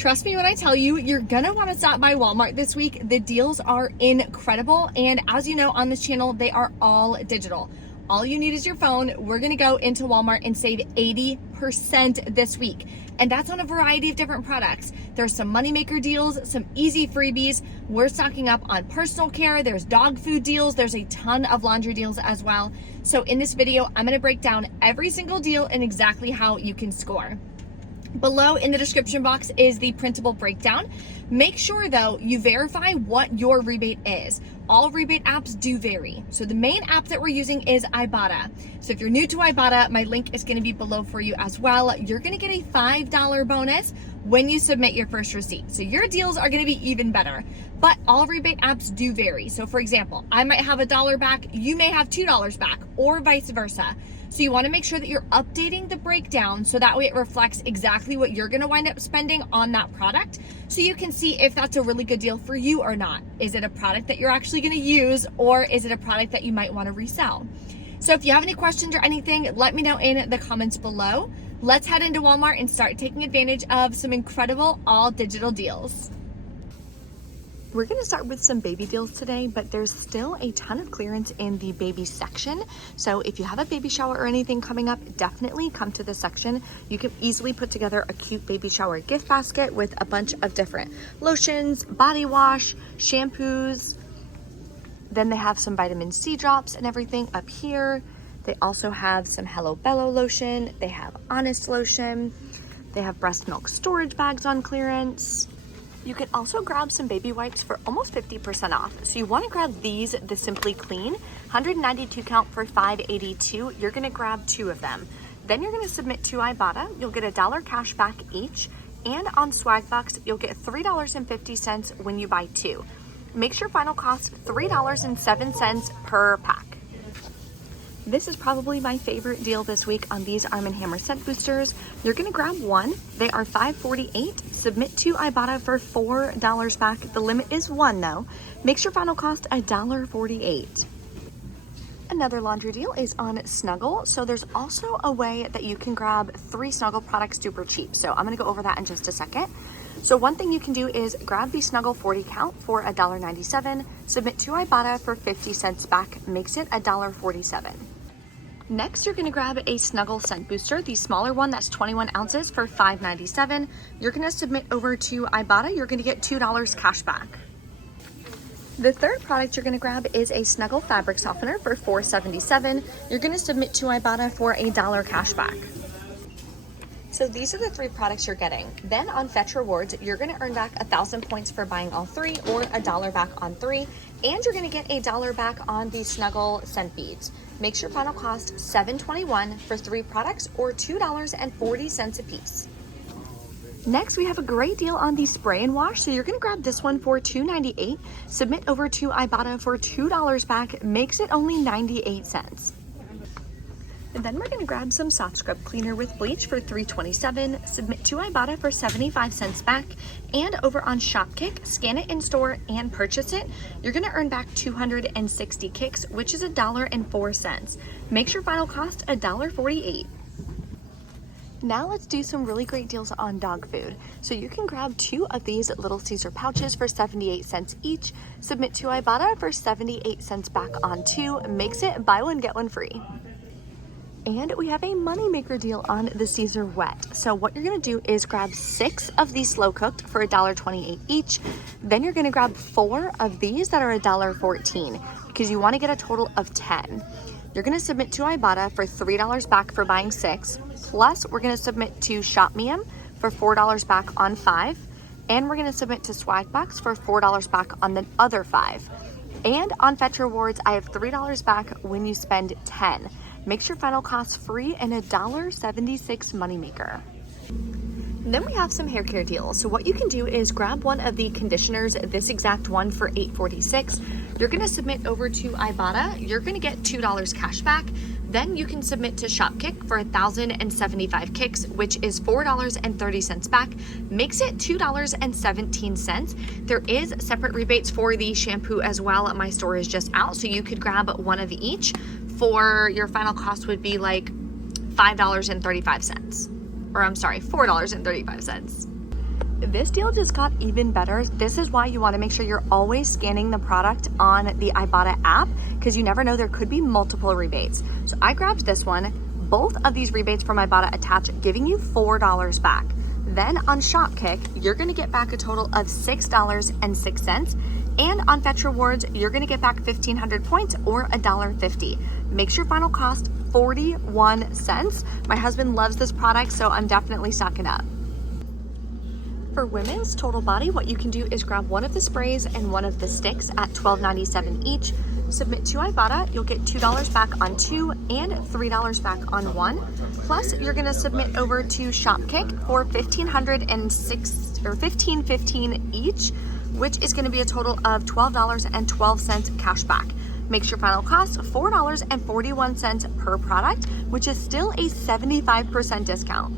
Trust me when I tell you, you're gonna wanna stop by Walmart this week. The deals are incredible. And as you know, on this channel, they are all digital. All you need is your phone. We're gonna go into Walmart and save 80% this week. And that's on a variety of different products. There's some moneymaker deals, some easy freebies. We're stocking up on personal care. There's dog food deals. There's a ton of laundry deals as well. So in this video, I'm gonna break down every single deal and exactly how you can score. Below in the description box is the printable breakdown. Make sure though, you verify what your rebate is. All rebate apps do vary. So the main app that we're using is Ibotta. So if you're new to Ibotta, my link is gonna be below for you as well. You're gonna get a $5 bonus when you submit your first receipt. So your deals are gonna be even better. But all rebate apps do vary. So for example, I might have $1 back, you may have $2 back, or vice versa. So you wanna make sure that you're updating the breakdown so that way it reflects exactly what you're gonna wind up spending on that product, so you can see if that's a really good deal for you or not. Is it a product that you're actually gonna use, or is it a product that you might wanna resell? So if you have any questions or anything, let me know in the comments below. Let's head into Walmart and start taking advantage of some incredible all digital deals. We're gonna start with some baby deals today, but there's still a ton of clearance in the baby section. So if you have a baby shower or anything coming up, definitely come to this section. You can easily put together a cute baby shower gift basket with a bunch of different lotions, body wash, shampoos. Then they have some vitamin C drops and everything up here. They also have some Hello Bello lotion. They have Honest lotion. They have breast milk storage bags on clearance. You can also grab some baby wipes for almost 50% off. So you want to grab these, the Simply Clean, 192 count for $5.82. You're going to grab 2 of them. Then you're going to submit to Ibotta. You'll get $1 cash back each. And on Swagbucks, you'll get $3.50 when you buy 2. Makes your final cost $3.07 per pack. This is probably my favorite deal this week on these Arm & Hammer scent boosters. You're gonna grab 1. They are $5.48. Submit to Ibotta for $4 back. The limit is 1 though. Makes your final cost $1.48. Another laundry deal is on Snuggle. So there's also a way that you can grab 3 Snuggle products super cheap. So I'm gonna go over that in just a second. So one thing you can do is grab the Snuggle 40 count for $1.97. Submit to Ibotta for 50 cents back. Makes it $1.47. Next, you're gonna grab a Snuggle scent booster, the smaller one that's 21 ounces for $5.97. You're gonna submit over to Ibotta. You're gonna get $2 cash back. The third product you're gonna grab is a Snuggle fabric softener for $4.77. You're gonna submit to Ibotta for $1 cash back. So these are the 3 products you're getting. Then on Fetch Rewards, you're gonna earn back 1,000 points for buying all 3, or $1 back on 3. And you're gonna get $1 back on the Snuggle scent beads. Makes your final cost $7.21 for 3 products, or $2.40 a piece. Next, we have a great deal on the spray and wash. So you're gonna grab this one for $2.98. Submit over to Ibotta for $2 back. Makes it only 98 cents. And then we're gonna grab some soft scrub cleaner with bleach for $3.27. Submit to Ibotta for 75 cents back. And over on Shopkick, scan it in store and purchase it. You're gonna earn back 260 kicks, which is $1.04. Makes your final cost $1.48. Now let's do some really great deals on dog food. So you can grab 2 of these Little Caesar pouches for 78 cents each. Submit to Ibotta for 78 cents back on 2. Makes it buy one, get one free. And we have a moneymaker deal on the Caesar Wet. So what you're gonna do is grab 6 of these slow cooked for $1.28 each. Then you're gonna grab 4 of these that are $1.14 because you wanna get a total of 10. You're gonna submit to Ibotta for $3 back for buying 6. Plus we're gonna submit to Shop Miam for $4 back on 5. And we're gonna submit to Swagbucks for $4 back on the other 5. And on Fetch Rewards, I have $3 back when you spend 10. Makes your final cost free and $1.76 moneymaker. Then we have some hair care deals. So what you can do is grab one of the conditioners, this exact one for $8.46. You're gonna submit over to Ibotta. You're gonna get $2 cash back. Then you can submit to Shopkick for 1,075 kicks, which is $4.30 back. Makes it $2.17. There is separate rebates for the shampoo as well. My store is just out, so you could grab one of each. For your final cost would be like $5.35. Or I'm sorry, $4.35. This deal just got even better. This is why you want to make sure you're always scanning the product on the Ibotta app, because you never know, there could be multiple rebates. So I grabbed this one. Both of these rebates from Ibotta attach, giving you $4 back. Then on Shopkick, you're gonna get back a total of $6.06. And on Fetch Rewards, you're gonna get back 1,500 points or $1.50. Makes your final cost 41 cents. My husband loves this product, so I'm definitely stocking up. For women's total body, what you can do is grab one of the sprays and one of the sticks at $12.97 each. Submit to Ibotta, you'll get $2 back on 2 and $3 back on 1. Plus, you're gonna submit over to Shopkick for $1,515 each, which is gonna be a total of $12.12 cash back. Makes your final cost $4.41 per product, which is still a 75% discount.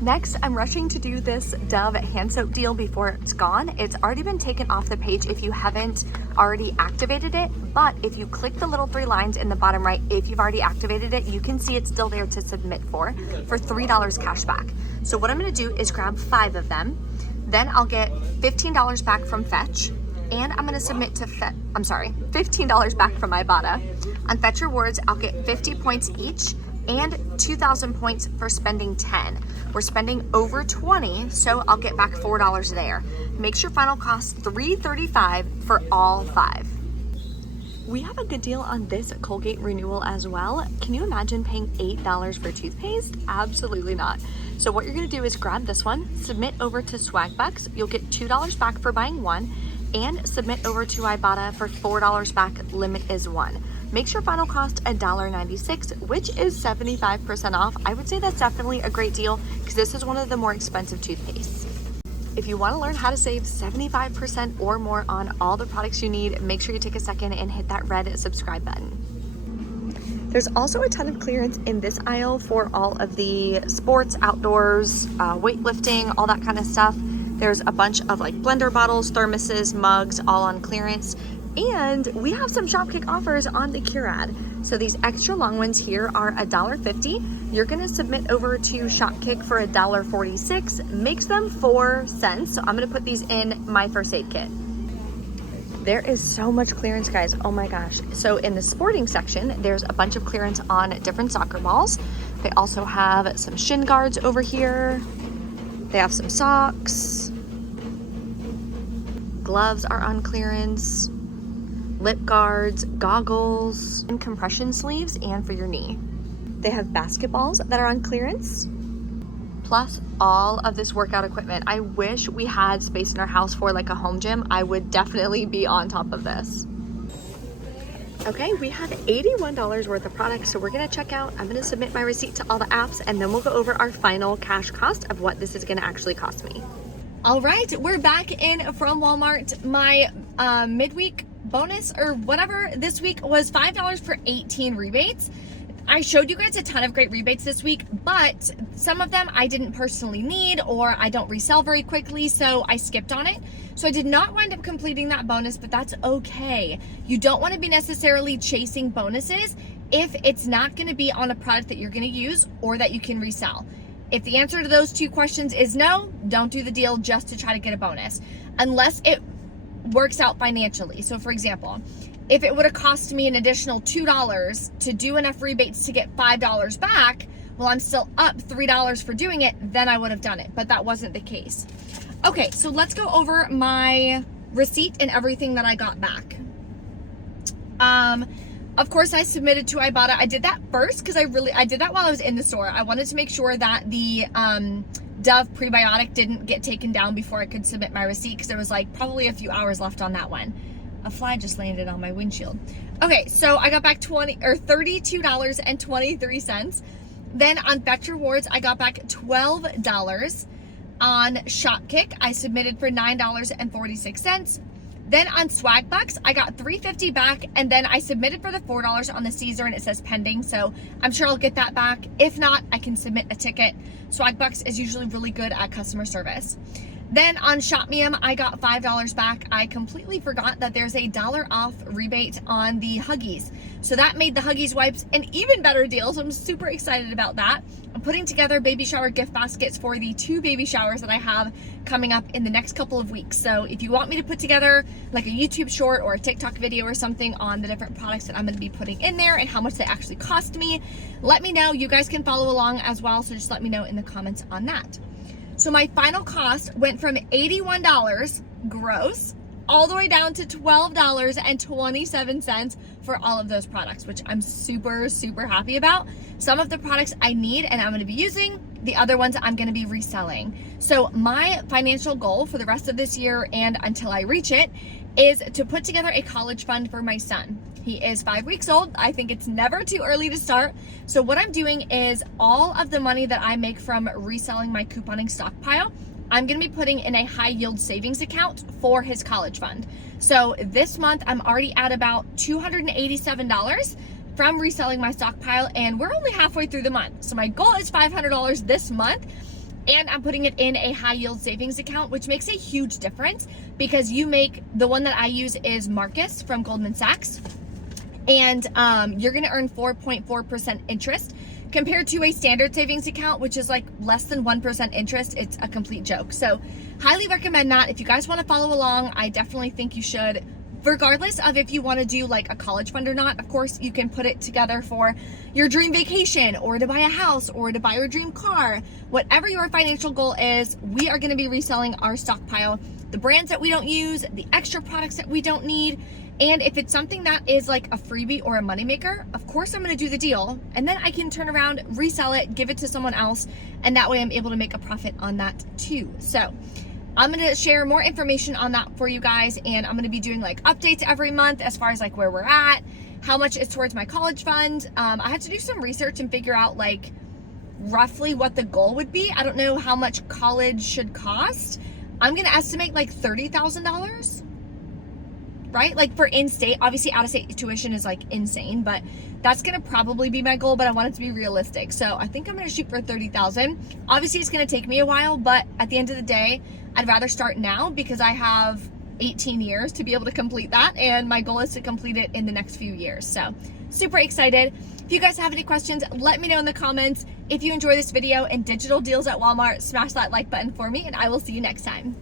Next, I'm rushing to do this Dove hand soap deal before it's gone. It's already been taken off the page if you haven't already activated it, but if you click the little 3 lines in the bottom right, if you've already activated it, you can see it's still there to submit for $3 cash back. So what I'm gonna do is grab 5 of them, then I'll get $15 back from Fetch, and I'm gonna submit to $15 back from Ibotta. On Fetch Rewards, I'll get 50 points each, and 2,000 points for spending 10. We're spending over 20, so I'll get back $4 there. Makes your final cost $3.35 for all 5. We have a good deal on this Colgate renewal as well. Can you imagine paying $8 for toothpaste? Absolutely not. So what you're gonna do is grab this one, submit over to Swagbucks. You'll get $2 back for buying 1, and submit over to Ibotta for $4 back, limit is 1. Makes your final cost $1.96, which is 75% off. I would say that's definitely a great deal because this is one of the more expensive toothpastes. If you want to learn how to save 75% or more on all the products you need, make sure you take a second and hit that red subscribe button. There's also a ton of clearance in this aisle for all of the sports, outdoors, weightlifting, all that kind of stuff. There's a bunch of like blender bottles, thermoses, mugs, all on clearance. And we have some Shopkick offers on the Curad. So these extra long ones here are $1.50. You're gonna submit over to Shopkick for $1.46, makes them 4 cents. So I'm gonna put these in my first aid kit. There is so much clearance, guys, oh my gosh. So in the sporting section, there's a bunch of clearance on different soccer balls. They also have some shin guards over here. They have some socks. Gloves are on clearance. Lip guards, goggles, and compression sleeves, and for your knee. They have basketballs that are on clearance, plus all of this workout equipment. I wish we had space in our house for like a home gym. I would definitely be on top of this. Okay, we have $81 worth of products, so we're gonna check out. I'm gonna submit my receipt to all the apps, and then we'll go over our final cash cost of what this is gonna actually cost me. All right, we're back in from Walmart. My midweek bonus or whatever this week was $5 for 18 rebates. I showed you guys a ton of great rebates this week, but some of them I didn't personally need or I don't resell very quickly, so I skipped on it. So I did not wind up completing that bonus, but that's okay. You don't want to be necessarily chasing bonuses if it's not going to be on a product that you're going to use or that you can resell. If the answer to those 2 questions is no, don't do the deal just to try to get a bonus, unless it works out financially. So for example, if it would have cost me an additional $2 to do enough rebates to get $5 back, well, I'm still up $3 for doing it, then I would have done it, but that wasn't the case. Okay, so let's go over my receipt and everything that I got back. Of course, I submitted to Ibotta. I did that first because I did that while I was in the store. I wanted to make sure that the Dove prebiotic didn't get taken down before I could submit my receipt, because there was like probably a few hours left on that one. A fly just landed on my windshield. Okay, so I got back $32.23. Then on Fetch Rewards, I got back $12. On Shopkick, I submitted for $9.46. Then on Swagbucks, I got $3.50 back, and then I submitted for the $4 on the Caesar, and it says pending, so I'm sure I'll get that back. If not, I can submit a ticket. Swagbucks is usually really good at customer service. Then on ShopMeum, I got $5 back. I completely forgot that there's a $1 off rebate on the Huggies. So that made the Huggies wipes an even better deal. So I'm super excited about that. I'm putting together baby shower gift baskets for the 2 baby showers that I have coming up in the next couple of weeks. So if you want me to put together like a YouTube short or a TikTok video or something on the different products that I'm going to be putting in there and how much they actually cost me, let me know. You guys can follow along as well. So just let me know in the comments on that. So my final cost went from $81 gross all the way down to $12.27 for all of those products, which I'm super, super happy about. Some of the products I need and I'm going to be using, the other ones I'm going to be reselling. So my financial goal for the rest of this year and until I reach it is to put together a college fund for my son. He is 5 weeks old. I think it's never too early to start. So what I'm doing is all of the money that I make from reselling my couponing stockpile, I'm going to be putting in a high yield savings account for his college fund. So this month I'm already at about $287 from reselling my stockpile, and we're only halfway through the month. So my goal is $500 this month, and I'm putting it in a high yield savings account, which makes a huge difference because the one that I use is Marcus from Goldman Sachs. And you're going to earn 4.4% interest compared to a standard savings account, which is like less than 1% interest. It's a complete joke. So highly recommend that. If you guys want to follow along, I definitely think you should. Regardless of if you want to do like a college fund or not, of course you can put it together for your dream vacation or to buy a house or to buy your dream car. Whatever your financial goal is, we are going to be reselling our stockpile, the brands that we don't use, the extra products that we don't need. And if it's something that is like a freebie or a moneymaker, of course I'm going to do the deal, and then I can turn around, resell it, give it to someone else, and that way I'm able to make a profit on that too. So I'm going to share more information on that for you guys, and I'm going to be doing like updates every month as far as like where we're at, how much is towards my college fund. I had to do some research and figure out like roughly what the goal would be. I don't know how much college should cost. I'm going to estimate like $30,000. Right? Like for in-state, obviously out-of-state tuition is like insane, but that's going to probably be my goal, but I want it to be realistic. So I think I'm going to shoot for 30,000. Obviously it's going to take me a while, but at the end of the day, I'd rather start now because I have 18 years to be able to complete that. And my goal is to complete it in the next few years. So super excited. If you guys have any questions, let me know in the comments. If you enjoy this video and digital deals at Walmart, smash that like button for me, and I will see you next time.